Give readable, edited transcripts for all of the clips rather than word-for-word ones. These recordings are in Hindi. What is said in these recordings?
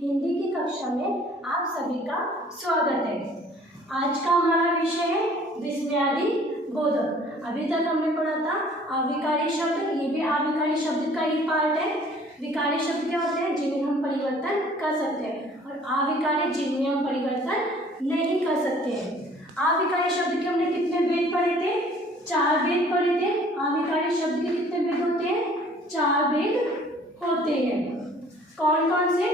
हिंदी की कक्षा में आप सभी का स्वागत है। आज का हमारा विषय है विस्मयादि बोधक। अभी तक हमने पढ़ा था अविकारी शब्द, ये भी अविकारी शब्द का ही पार्ट है। विकारी शब्द क्या होते हैं? जिन्हें हम परिवर्तन कर सकते हैं, और अविकारी जिनमें हम परिवर्तन नहीं कर सकते हैं। अविकारी शब्द के हमने कितने भेद पढ़े थे? 4 भेद पढ़े थे। अविकारी शब्द के कितने भेद होते हैं? 4 भेद होते हैं। कौन कौन से?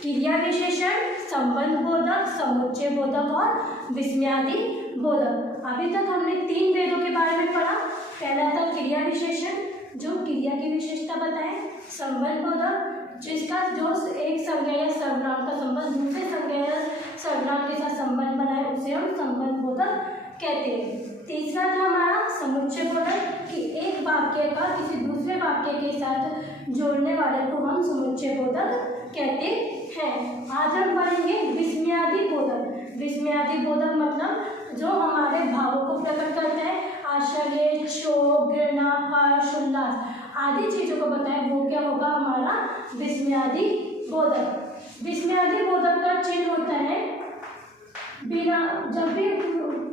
क्रिया विशेषण, संबंध बोधक, समुच्चय बोधक और विस्मयादि बोधक। अभी तक हमने 3 भेदों के बारे में पढ़ा। पहला था क्रिया विशेषण, जो क्रिया की विशेषता बताए। संबंध बोधक, जिसका जो एक संज्ञा या सर्वनाम का संबंध दूसरे संज्ञा या सर्वनाम के साथ संबंध बनाए, उसे हम संबंध बोधक कहते हैं। तीसरा था हमारा समुच्चय बोधक, कि एक वाक्य का किसी दूसरे वाक्य के साथ जोड़ने वाले को हम समुच्चय बोधक कहते हैं। आज हम पढ़ेंगे विस्मयादि बोधक। विस्मयादि बोधक मतलब जो हमारे भावों को प्रकट करता है, आश्चर्य, शोक, घृणा, हर्ष, उल्लास आदि चीजों को बताए, वो क्या होगा? हमारा विस्मयादि बोधक। विस्मयादि बोधक का चिन्ह होता है बिना, जब भी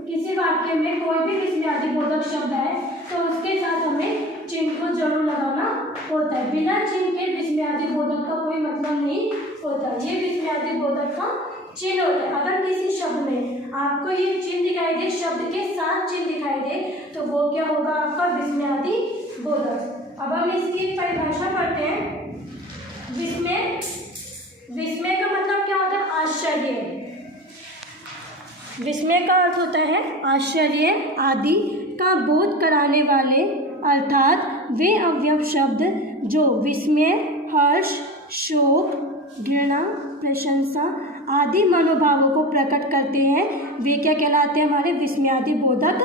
किसी वाक्य में कोई भी विस्मयादि बोधक शब्द है तो उसके साथ हमें चिन्ह को जरूर लगाना होता है। बिना चिन्ह के विस्मयादि बोधक का कोई मतलब नहीं होता। ये विस्मयादि बोधक का चिन्ह होता है। अगर किसी शब्द में आपको ये चिन्ह दिखाई दे, शब्द के साथ चिन्ह दिखाई दे, तो वो क्या होगा? आपका विस्मयादि बोधक। अब हम इसकी परिभाषा पढ़ते हैं। विस्मय, विस्मय का मतलब क्या होता है? आश्चर्य। विस्मय का अर्थ होता है आश्चर्य आदि का बोध कराने वाले, अर्थात वे अवयव शब्द जो विस्मय, हर्ष, शोक, घृणा, प्रशंसा आदि मनोभावों को प्रकट करते हैं, वे क्या कहलाते हैं? हमारे विस्मयादि बोधक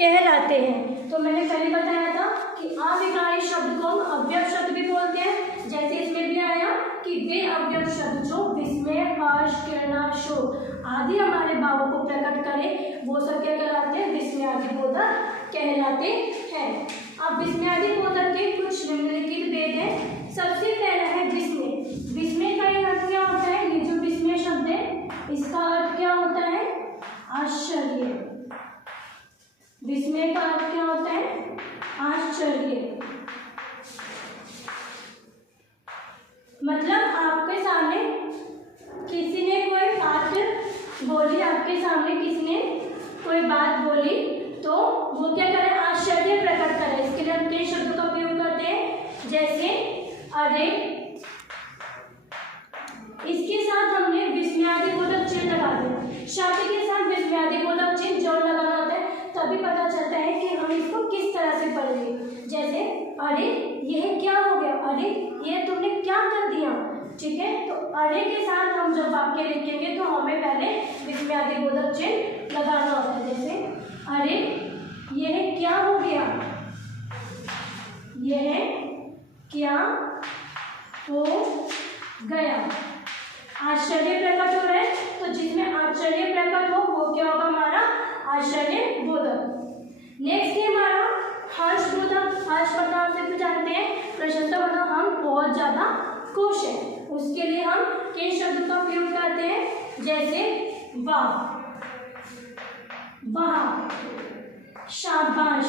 कहलाते हैं। तो मैंने पहले बताया था कि अविकारी शब्द को हम अवयव शब्द भी बोलते हैं, जैसे इसमें भी आया कि वे अवयव शब्द जो विस्मय, हर्ष, घृणा, शोक आदि हमारे भावों को प्रकट करें, वो सब क्या कहलाते हैं? विस्मयादि बोधक कहलाते हैं। अब विस्मयादि बोधक के कुछ निम्नलिखित भेद हैं। सबसे पहला है विस्मय। विस्मय का अर्थ क्या होता है? ये जो विस्मय शब्द है, इसका अर्थ क्या होता है? आश्चर्य। विस्मय का अर्थ क्या होता है? आश्चर्य। मतलब आपके सामने किसी ने कोई बात बोली, आपके सामने किसी ने कोई बात बोली, तो वो क्या करे? आश्चर्य प्रकट करे। इसके लिए हम किन शब्दों का प्रयोग करते हैं? जैसे अरे। इसके साथ हमने विस्मयादि बोधक चिन्ह लगा दिया। शब्द के साथ विस्मयादि बोधक चिन्ह जरूर लगाना होता है, तभी पता चलता है कि हम इसको किस तरह से पढ़ेंगे। जैसे अरे यह क्या हो गया? अरे ये तुमने क्या कर दिया? ठीक है, तो अरे के साथ हम जब वाक्य लिखेंगे तो हमें पहले विस्मयादि बोधक चिन्ह लगाना होता है। जैसे अरे यह क्या हो गया? यह क्या हो गया? आश्चर्य प्रकट हो रहा है, तो जिसमें आश्चर्य प्रकट हो वो क्या होगा? हमारा आश्चर्य बोधक। नेक्स्ट है हमारा हर्ष बोधक। हर्ष मतलब आप सभी जानते हैं, प्रशंसा मतलब हम बहुत ज्यादा खुश हैं, उसके लिए हम किन शब्द का प्रयोग करते हैं? जैसे वाह, वाह, शाबाश।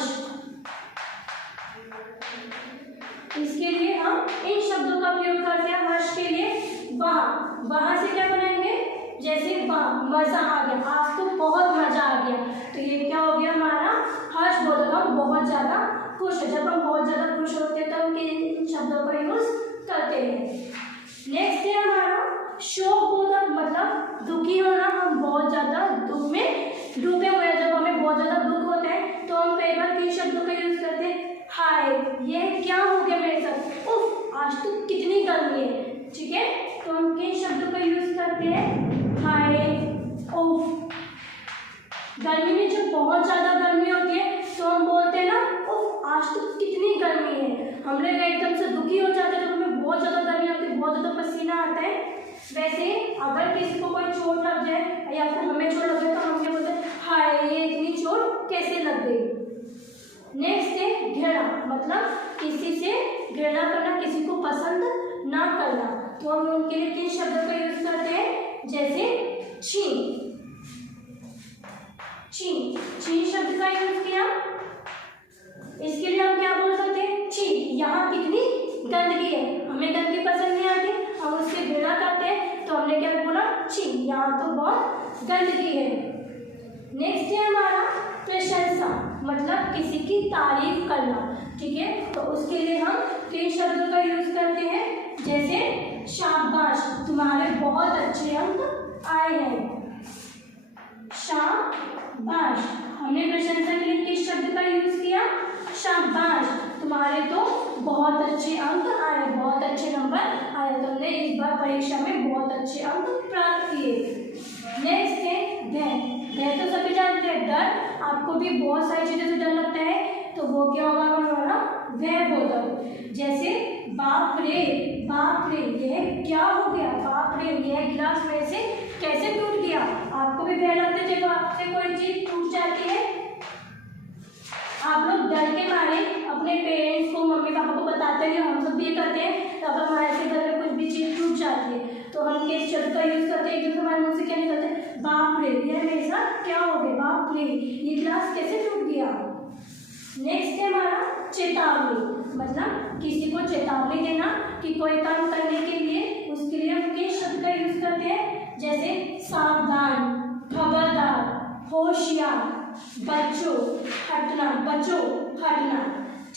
इसके लिए हम इन शब्दों का प्रयोग करते हैं हर्ष के लिए। वाह, वहां से क्या बनाएंगे? जैसे वाह, मजा आ गया, आज तो बहुत मजा आ गया, तो ये क्या हो गया? हमारा हर्ष बोधक। हम बहुत ज्यादा खुश है। जब हम बहुत ज्यादा खुश होते हैं तो हम किन शब्दों का यूज करते हैं? नेक्स्ट है हमारा शोक बोधक, मतलब दुखी होना। हम बहुत ज्यादा दुख में डूबे हुए हैं, जब हमें बहुत ज्यादा दुख होता है तो हम कई बार किन शब्दों का यूज करते हैं? हाय, यह क्या हो गया मेरे साथ? उफ, आज तो कितनी गर्मी है। ठीक है, तो हम किन शब्दों का यूज करते हैं? हाय, उफ। गर्मी में जब बहुत ज्यादा गर्मी होती है तो हम बोलते हैं ना, उफ, आज तो कितनी गर्मी है। हम लोग एकदम से दुखी हो जाते हैं, तो हमें बहुत ज्यादा गर्मी होती है, बहुत ज्यादा पसीना आता है। वैसे अगर किसी को कोई चोट लग जाए या फिर हमें चोट लग जाए तो हम क्या बोलते हैं? हाय, ये इतनी चोट कैसे लग गई? नेक्स्ट है घृणा, मतलब किसी से घृणा करना, किसी को पसंद ना करना, तो हम उनके लिए किन शब्दों का यूज करते जैसे छी, छी, छी शब्द का यूज किया, इसके लिए हम क्या बोल सकते हैं, छी। यहाँ कितनी गंदगी है, हमें गंदगी पसंद नहीं आती, हम उससे घृणा करते हैं, तो हमने क्या बोला, छी, यहाँ तो बहुत गंदगी है। नेक्स्ट है हमारा प्रशंसा, मतलब किसी की तारीफ करना, ठीक है। तो उसके लिए हम किन शब्दों का यूज करते हैं, जैसे शाबाश, तुम्हारे बहुत अच्छे अंक आए हैं, शाबाश। हमने प्रशंसा के लिए किस शब्द का यूज किया, शाबाश, तुम्हारे तो बहुत अच्छे अंक आए, बहुत अच्छे नंबर आए, तुमने इस बार परीक्षा में बहुत अच्छे अंक प्राप्त किए। नेक्स्ट है भय, भय तो सभी जानते हैं, डर, आपको भी बहुत सारी चीजों से डर लगता है, तो वो क्या होगा हमारा भय बोधक। जैसे बाप रे, बाप रे, यह क्या हो गया, बाप रे, यह गिलास में से कैसे टूट गया। आपको भी भय लगता है जब आपसे कोई चीज टूट जाती है, आप लोग डर के मारे अपने पेरेंट्स को, मम्मी पापा को बताते हैं, हम सब भी करते हैं। तो अगर हमारे से घर में कुछ भी चीज टूट जाती है तो हम किस शब्द का यूज करते हैं, एकदम हमारे मुंह से क्या निकलता है, बाप रे, यह मेरे साथ क्या हो गया, बाप रे, ये गिलास कैसे टूट गया। नेक्स्ट है हमारा चेतावनी, मतलब किसी को चेतावनी देना कि कोई काम करने के लिए, उसके लिए हम किस शब्द का यूज करते हैं, जैसे सावधान, खबरदार, होशियार, बच्चों, हटना, बचो, हटना,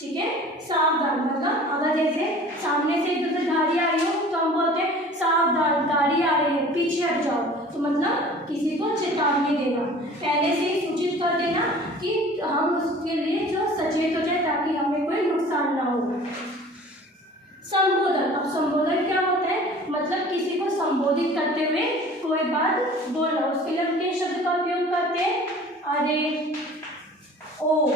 ठीक है। सावधान मतलब अगर जैसे सामने से एक दूसरी गाड़ी आ रही हो तो हम बोलते हैं सावधान, गाड़ी आ रही है, पीछे हट जाओ। तो मतलब किसी को चेतावनी देना, पहले से ही सूचित कर देना कि हम उसके लिए जो सचेत हो जाए ताकि हमें कोई नुकसान ना हो। संबोधन, अब संबोधन क्या होता है, मतलब किसी को संबोधित करते हुए कोई बात बोलना, उसके लिए हम किस शब्द का उपयोग करते हैं, अरे, ओ।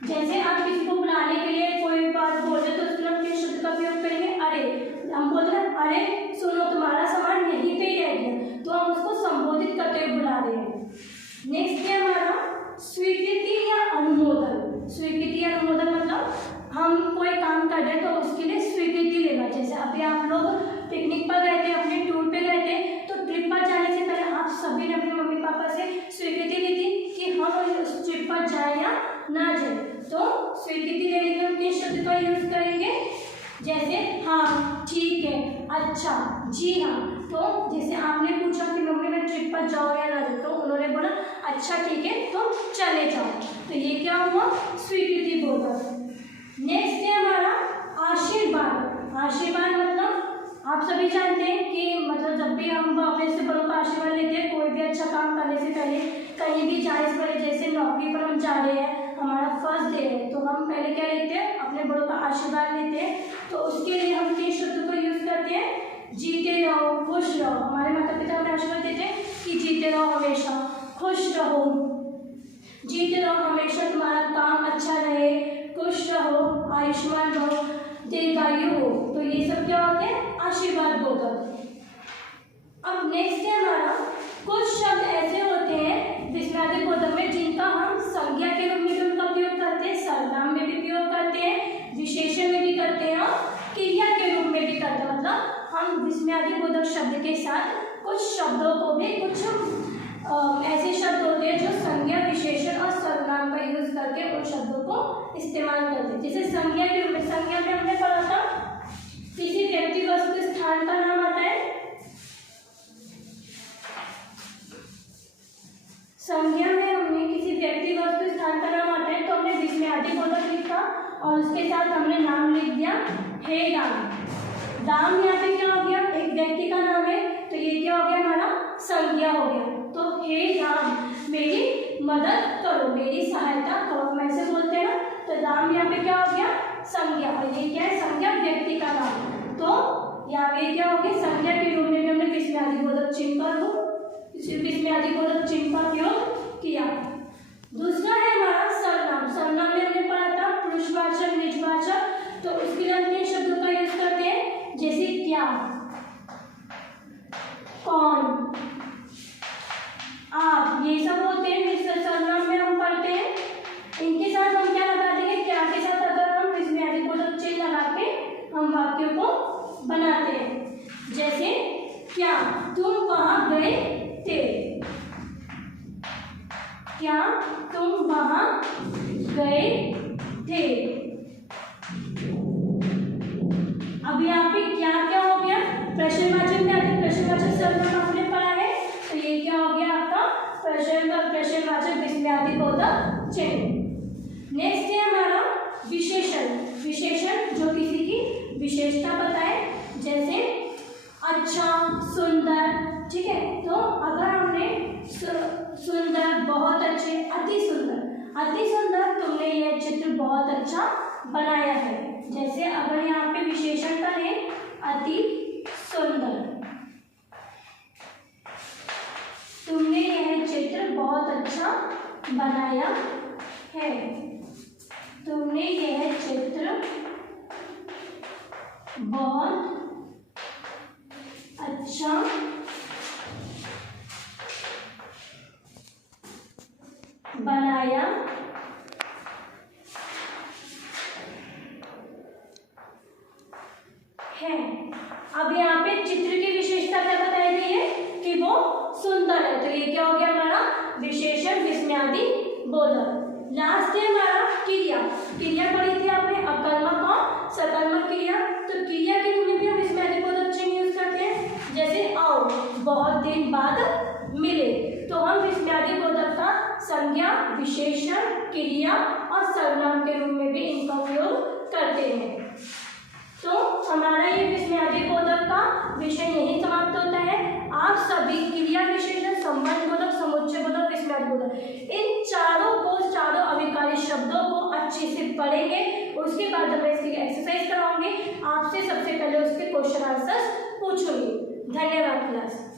जैसे आप किसी को बुलाने के लिए कोई बात बोल रहे तो उसके लिए हम किस शब्द का उपयोग करेंगे, अरे। हम बोल रहे हैं अरे सुनो, तुम्हारा सामान यहीं पे ही रह गया, तो हम उसको संबोधित करते हुए बुला रहे हैं। नेक्स्ट है हमारा स्वीकृति या अनुमोदन। स्वीकृति या अनुमोदन मतलब हम कोई काम कर रहे हैं तो उसके लिए स्वीकृति लेना। जैसे अभी आप लोग पिकनिक पर गए थे, अपने टूर पे गए थे, तो ट्रिप पर जाने से पहले आप सभी ने अपने मम्मी पापा से स्वीकृति ली थी कि हम उस ट्रिप पर जाए या ना जाए। तो स्वीकृति लेने के लिए हम किस शब्द का यूज करेंगे, जैसे हाँ, ठीक है, अच्छा, जी हाँ। तो जैसे आपने पूछा कि मम्मी मैं ट्रिप पर जाओ या ना जाओ, तो उन्होंने बोला अच्छा ठीक है तो चले जाओ, तो ये क्या हुआ, स्वीकृति बोधक। नेक्स्ट है हमारा आशीर्वाद। आशीर्वाद मतलब आप सभी जानते हैं कि मतलब जब भी हम अपने से बड़ों का आशीर्वाद लेते हैं, कोई भी अच्छा काम करने से पहले, कहीं भी जाने से पहले, जैसे नौकरी पर हम जा रहे हैं, हमारा फर्स्ट डे है, तो हम पहले क्या लेते हैं, अपने बड़ों का आशीर्वाद लेते हैं। तो उसके लिए हम किस शब्द को यूज करते हैं, जीते रहो, खुश रहो। हमारे माता पिता हमें आशीर्वाद देते हैं कि जीते रहो हमेशा, खुश रहो, जीते रहो हमेशा, तुम्हारा काम अच्छा रहे, खुश रहो, आयुष्मान रहो, दीर्घायु हो। तो ये सब क्या होते हैं, आशीर्वाद बोधक। अब नेक्स्ट है हमारा कुछ शब्द ऐसे होते हैं विस्मयादि बोधक में जिनका हम संज्ञा के रूप में भी उनका उपयोग करते हैं, सर्वनाम में भी उपयोग करते हैं, विशेषण में भी करते हैं और क्रिया के रूप में भी करते हैं। मतलब हम विस्मयादि बोधक शब्द के साथ कुछ शब्दों को भी, कुछ ऐसे शब्द होते हैं जो संज्ञा, विशेषण और सर्वनाम का यूज करके उन शब्दों को इस्तेमाल करते हैं। जैसे संज्ञा के रूप में, संज्ञा में हमने पढ़ा था किसी व्यक्ति वस्तु स्थान का नाम आता है, संज्ञा में हमने किसी व्यक्ति वस्तु स्थान का नाम आता है तो हमने विस्मयादि बोधक लिखा और उसके साथ हमने नाम लिख दिया हे राम। राम यहाँ पे क्या हो गया, एक व्यक्ति का नाम है, तो ये क्या हो गया, हमारा संज्ञा हो गया। तो हे राम, मेरी मदद करो, मेरी सहायता करो, हम ऐसे बोलते हैं ना। तो राम यहाँ पे क्या हो गया, संज्ञा, और ये क्या है, संज्ञा व्यक्ति का नाम। तो यहाँ पे क्या हो गया, संज्ञा के रूप में भी हमने विस्मयादि बोधक चिन्ह का विस्मयादि बोधक चिन्ह का उपयोग किया। दूसरा है हमारा सर्वनाम। सर्वनाम में हमने पढ़ा था पुरुषवाचक, निजवाचक, तो उसके लिए हम किन शब्दों का यूज करते हैं, जैसे क्या, कौन, आप, ये सब होते हैं सर्वनाम में हम पढ़ते हैं। इनके साथ हम क्या लगा देंगे, क्या के साथ अगर हम विस्मयादि बोधक चिन्ह लगा के हम वाक्यों को बनाते हैं। जैसे क्या तुम वहां गए थे? क्या तुम वहां गए थे? अब यहाँ पे क्या क्या हो गया? प्रश्नवाचक में आते प्रश्नवाचक शब्द आपने पढ़ा है, तो ये क्या हो गया आपका प्रश्नवाचक विस्मयादिबोधक चिन्ह। नेक्स्ट है हमारा विशेषण। विशेषण जो किसी की विशेषता बताए, जैसे अच्छा, सुंदर, ठीक है। तो अगर हमने सुंदर, बहुत अच्छे, अति सुंदर, अति सुंदर, तुमने यह चित्र बहुत अच्छा बनाया है। जैसे अगर यहाँ पे विशेषण का है अति सुंदर, तुमने यह चित्र बहुत अच्छा बनाया है। तुमने यह चित्र बहुत अच्छा बनाया है। अब यहाँ पे चित्र की विशेषता क्या बताई गई है कि वो सुंदर है, तो ये क्या हो गया हमारा विशेषण विस्मयादिबोधक। लास्ट है हमारा क्रिया। क्रिया पढ़ी थी आपने, अकर्मक और सकर्मक क्रिया। तो क्रिया के रूप में भी हम विस्मयादिबोधक चिन्ह यूज करते हैं। जैसे आओ, बहुत दिन बाद मिले, तो हम विस्मयादिबोधक का संज्ञा, विशेषण, क्रिया और सर्वनाम के रूप में भी इनका उपयोग करते हैं। तो हमारा ये विस्मयादिबोधक का विषय यही समाप्त होता है। आप सभी क्रिया, विशेषण, संबंधबोधक, समुच्चयबोधक, विस्मयादिबोधक, इन चारों अविकारी शब्दों को अच्छे से पढ़ेंगे। उसके बाद मैं इसकी एक्सरसाइज कराऊंगी, आपसे सबसे पहले उसके क्वेश्चन आंसर्स पूछूंगी। धन्यवाद क्लास।